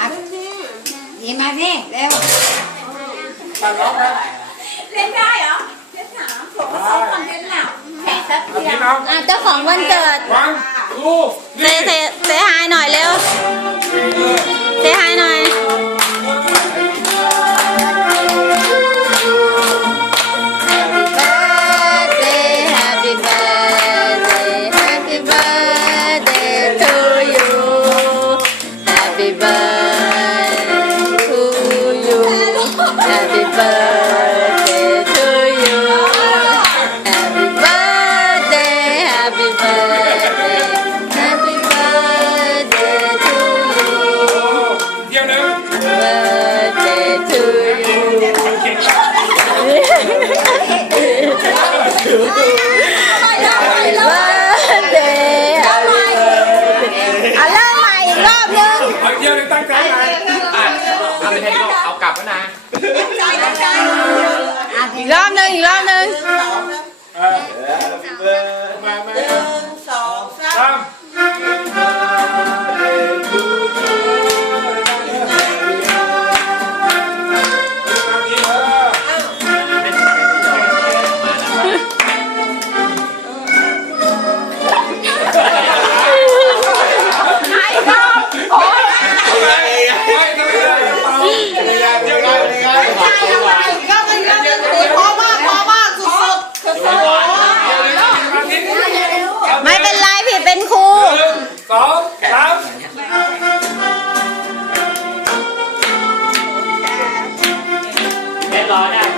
อะยิ้มมาสิเร็วมาร้องนะเล่นได้เหรอ เล่นหนามผมก็ซ้อมคอนเทนต์หนามแข่งแป๊บเดียพี่วน้องอะเจ้าของวันเกิดวางลูกเซเซ Happy birthday to you. Happy birthday, happy birthday, happy birthday to you. Birthday to you. happy birthday, happy birthday. À lên mày, lên lên. Ở giờ đi tăng cái này. À, anh đi theo cặp đó nè. 一拉绳，一拉绳。God